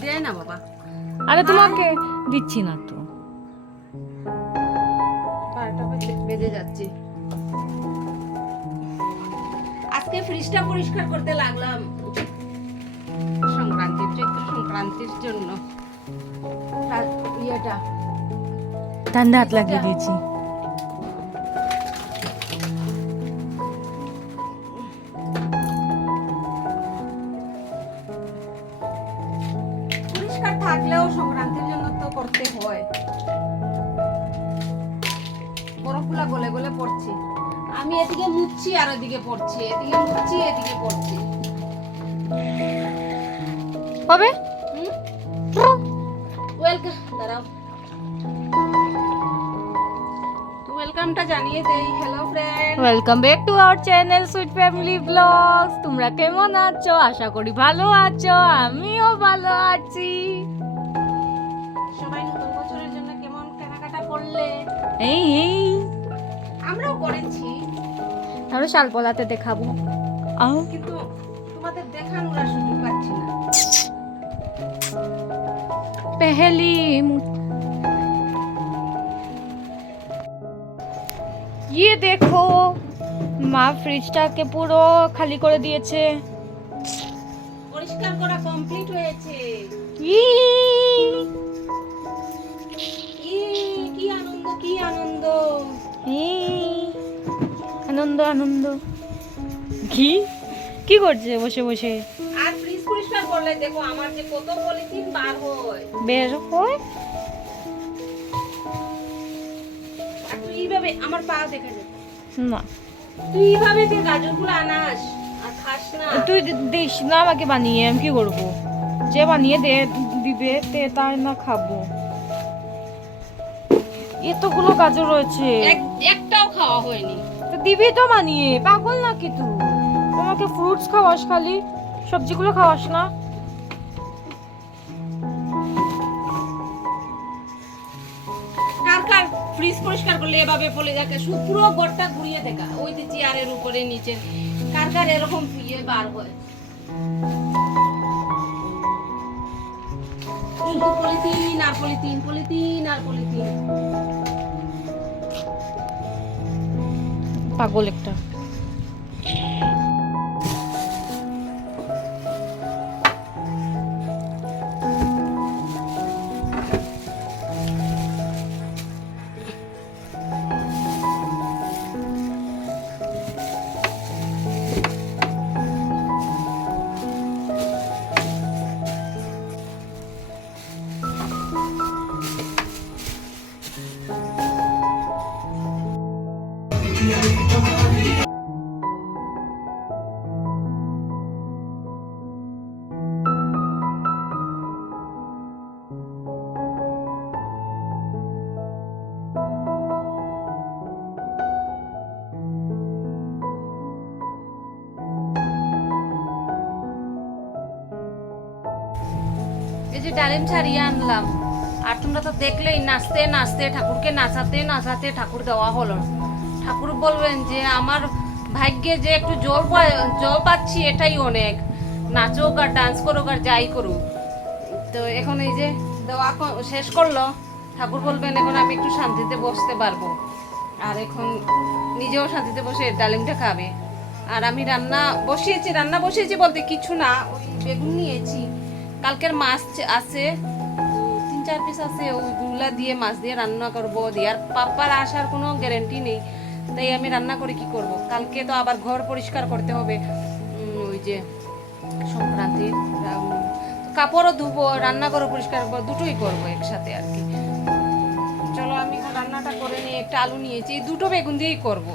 দে না বাবা। আরে তোমাকে দিচ্ছি না তো। বেজে- যাচ্ছে। আজকে ফ্রিজটা পরিষ্কার করতে লাগলাম। সংক্রান্তির চৈত্র সংক্রান্তির জন্য ইয়েটা। ঠান্ডা হাত লাগিয়ে দিয়েছি। পড়ছি এদিকে এদিকে পড়ছি। হবে? ওয়েলকাম দাঁড়াও। ওয়েলকামটা জানিয়ে দেই hello friend welcome back to our channel sweet family blogs তোমরা কেমন আছো? আশা করি ভালো আছো আমিও ভালো আছি। সবাই নতুন বছরের জন্য কেমন কেনাকাটা করলে? এই এই। আমরাও করেছি। তাহলে শালপলাতে দেখাবো। কিন্তু তোমাদের দেখানোর আর সুযোগ পাচ্ছি না। পেহেলি ইয়ে দেখো মা ফ্রিজটাকে পুরো খালি করে দিয়েছে। পরিষ্কার করা কমপ্লিট হয়েছে। ই আনন্দ। কি? কি করছে বসে বসে? আর ফ্রিজ পরিষ্কার করলে দেখো আমার যে কত পলিথিন বার হয়। বের হয়? তুই এইভাবে আমার পা দেখে নে। না। তুই এইভাবে যে গাজরগুলো আনাস আর খাস না। তুই দিস না আমাকে বানিয়ে আমি কি করব? যে বানিয়ে দে দিবে তে তাই না খাব। এতগুলো গাজর রয়েছে। একটাও খাওয়া হয়নি। দিবি তো মানিয়ে, পাগল নাকি তুই? তোমাকে ফ্রুটস খাওয়াস খালি, সবজিগুলো খাওয়াস না? কার ফ্রিজ পরিষ্কার করলে এভাবে পড়ে শুধু পুরো ঘরটা ঘুরিয়ে দেখা। ওই যে চেয়ারের উপরে, নিচে। কার কার এরকম ইয়ে বার হয়? শুধু পলিথিন, আর পলিথিন পলিথিন, আর পলিথিন। পাগল একটা। এই যে ডালিম ছাড়িয়ে আনলাম। আর তোমরা তো দেখলেই নাচতে নাচতে, ঠাকুরকে নাচাতে নাচাতে ঠাকুর দেওয়া হলো ঠাকুর বলবেন যে, আমার ভাগ্যে যে একটু জল জল পাচ্ছি এটাই অনেক। নাচুক আর ডান্স করুক আর যাই করুক। তো এখন এই যে দেওয়া শেষ করল। ঠাকুর বলবেন, এখন আমি একটু শান্তিতে বসতে পারব। আর এখন নিজেও শান্তিতে বসে ডালিমটা খাবে। আর আমি রান্না বসিয়েছি রান্না বসিয়েছি বলতে কিছু না, ওই বেগুন নিয়েছি। কালকের মাছ আছে, তিন চার পিস আছে ওইগুলা দিয়ে মাছ দিয়ে রান্না করব দিয়ে। আর পাপ্পার আসার কোনো গ্যারেন্টি নেই, তাই আমি রান্না করে কি করব? কালকে তো আবার ঘর পরিষ্কার করতে হবে। ওই যে সংক্রান্তি কাপড়ও ধুবো রান্না করে পরিষ্কার করব, দুটোই করব একসাথে আর কি। চলো আমি রান্নাটা করে নিয়ে একটা আলু নিয়েছি দুটো বেগুন দিয়েই করব।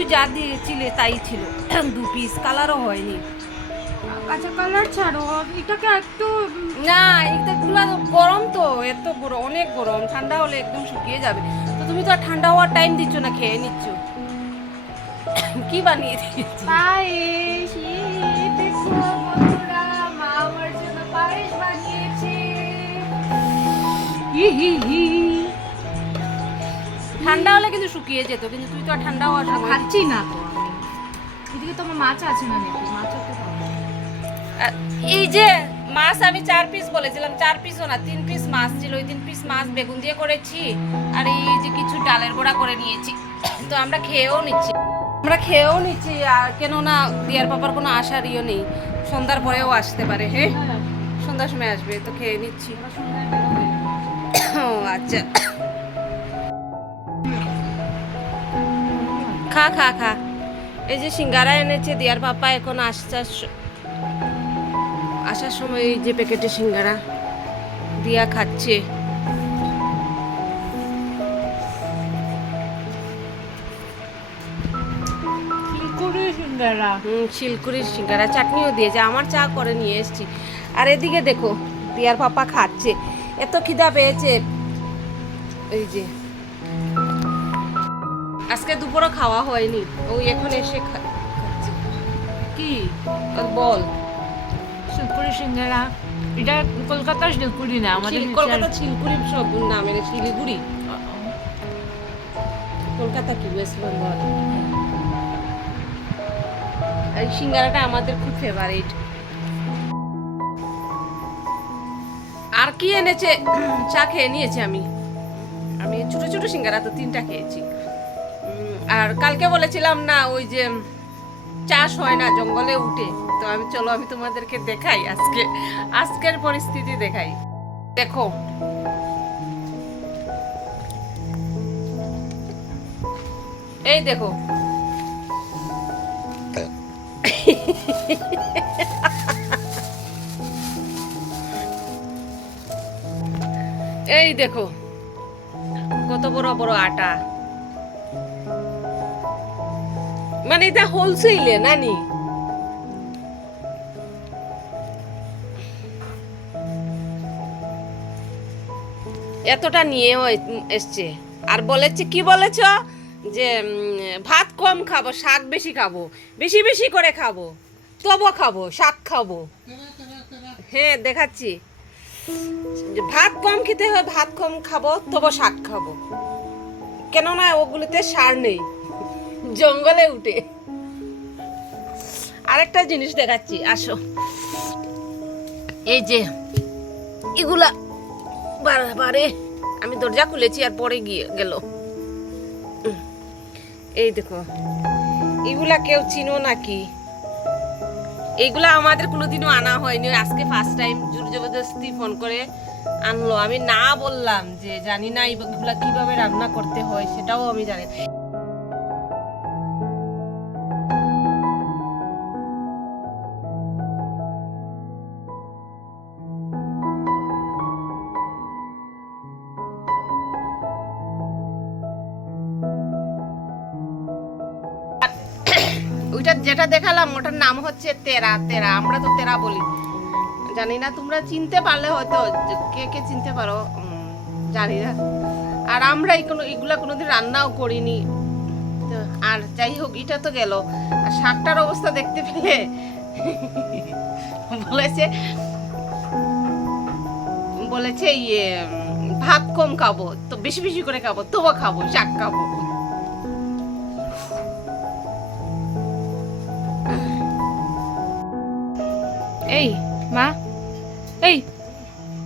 তুই যা দিয়েছিলে তাই ছিল। দু পিস কালারও হয়নি। আচ্ছা কালার ছাড়ো এটাকে একটু না এগুলো গরম তো এত গরম অনেক গরম ঠান্ডা হলে একদম শুকিয়ে যাবে। তো তুমি তো আর ঠান্ডা হওয়ার টাইম দিচ্ছ না খেয়ে নিচ্ছ। কি বানিয়ে দিয়েছি? পায়েস মা আমার জন্য পায়েস বানিয়েছে। হি হি হি। ঠান্ডা হলে কিন্তু শুকিয়ে যেত কিন্তু তুই তো আর ঠান্ডা হওয়ার সময় খাচ্ছি না তো এদিকে তোমার মাছ আছে না নাকি? মাছ তো এই যে মাছ আমি চার পিস বলেছিলাম চার পিসও না তিন পিস মাছ ছিল ওই তিন পিস মাছ বেগুন দিয়ে করেছি আর এই যে কিছু ডালের বড়া করে নিয়েছি তো আমরা খেয়েও নিচ্ছি। আমরা খেয়েও নিচ্ছি আর কেননা দিয়ার পাপার কোনো আশার ইয়ে নেই সন্ধ্যার পরেও আসতে পারে হ্যাঁ? সন্ধ্যার সময় আসবে তো খেয়ে নিচ্ছি। ও আচ্ছা। খা খা খা। এই যে সিঙ্গারা এনেছে দিয়ার পাপা এখন আসতে আস- আসার সময় এই যে প্যাকেটে সিঙ্গারা দিয়া খাচ্ছে। সিঙ্গারা? হুম শিলকুড়ির সিঙ্গারা চাটনিও দিয়েছে আমার চা করে নিয়ে এসেছি। আর এদিকে দেখো দিয়ার পাপা খাচ্ছে। এত খিদা পেয়েছে। এই যে আজকে দুপুরও খাওয়া হয়নি। ওই এখন এসে কি? বল। শিলপুরি সিঙ্গারা? এটা কলকাতার শিলপুরি না? আমাদের কলকাতা শিলকুড়ি সব নামের শিলিগুড়ি। কলকাতা কি? ওয়েস্ট বেঙ্গল এই সিঙ্গারাটা আমাদের খুব ফেভারিট আর কি এনেছে? চা খেয়ে নিয়েছি আমি। আমি ছোট ছোট সিঙ্গারা তো তিনটা খেয়েছি। আর কালকে বলেছিলাম না, ওই যে চাষ হয় না, জঙ্গলে উঠে। তো আমি, চলো, আমি তোমাদেরকে দেখাই আজকে, আজকের পরিস্থিতি দেখাই। দেখো। এই দেখো। এই দেখো। কত বড় বড় আটা। মানে এটা হোলসেলে নানি? এতটা নিয়েও এ- এসছে। আর বলেছে, কি বলেছ? যে ভাত কম খাব, শাক বেশি খাব, বেশি বেশি করে খাব, তবু খাব, শাক খাব। হ্যাঁ দেখাচ্ছি। ভাত কম খেতে হয়, ভাত কম খাব, তবু শাক খাব। কেননা ওগুলিতে সার নেই। জঙ্গলে উঠে। আরেকটা জিনিস দেখাচ্ছি, আসো। এই যে, এগুলা বারে আমি দরজা খুলেছি আর পরে গিয়ে গেল। এই দেখো, এগুলা কেউ চিনো নাকি? এইগুলা আমাদের কোনোদিনও আনা হয়নি আজকে ফার্স্ট টাইম জোর জবরদস্তি ফোন করে আনলো। আমি না বললাম যে জানি না এগুলা কীভাবে রান্না করতে হয়, সেটাও আমি জানি যেটা দেখালাম, ওটার নাম হচ্ছে তেরা তেরা। আমরা তো তেরা বলি। জানি না, তোমরা চিনতে পারলে হয়তো কে কে চিনতে পারো জানি না। আর আমরা কোনো এগুলা কোনোদিন রান্নাও করিনি। আর যাই হোক, এটা তো গেল। আর শাকটার অবস্থা দেখতে পেলে বলেছে বলেছে ইয়ে ভাত কম খাব, তো বেশি বেশি করে খাব, তবু খাব, শাক খাব। এই মা। এই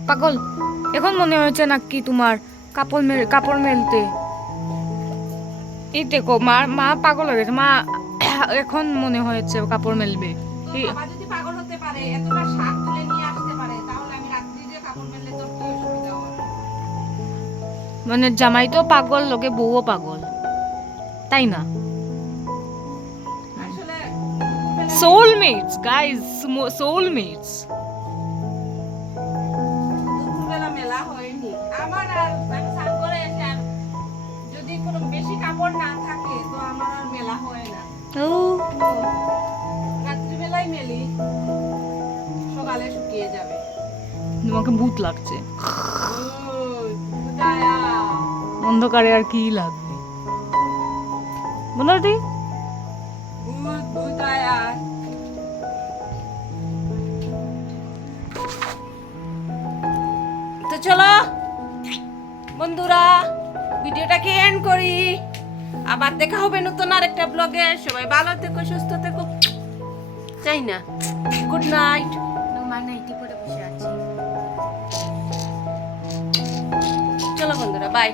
পাগল। এখন মনে হয়েছে নাকি তোমার কাপড় মেল কাপড় মেলতে। এই দেখো মা মা পাগল হয়ে গেছে। মা এখন মনে হয়েছে কাপড় মেলবে। মানে জামাই তো পাগল লোকে বউও পাগল। তাই না? সোলমেটস গাইস সোলমেটস মেলা হয়নি। আমার আর আমি স্নান করে এসে আর যদি কোনো বেশি কাপড় না থাকে তো আমার আর মেলা হয় না। ও। রাত্রিবেলায় মেলি সকালে শুকিয়ে যাবে। তোমাকে ভূত লাগছে। অন্ধকারে আর কি লাগবে? বলো ঠিক বন্ধুরা ভিডিওটাকে এন্ড করি? আবার দেখা হবে নতুন আর একটা ব্লগে সবাই ভালো থেকো সুস্থ থেকো। চাই না। গুড নাইট পরে বসে আছি। চলো বন্ধুরা বাই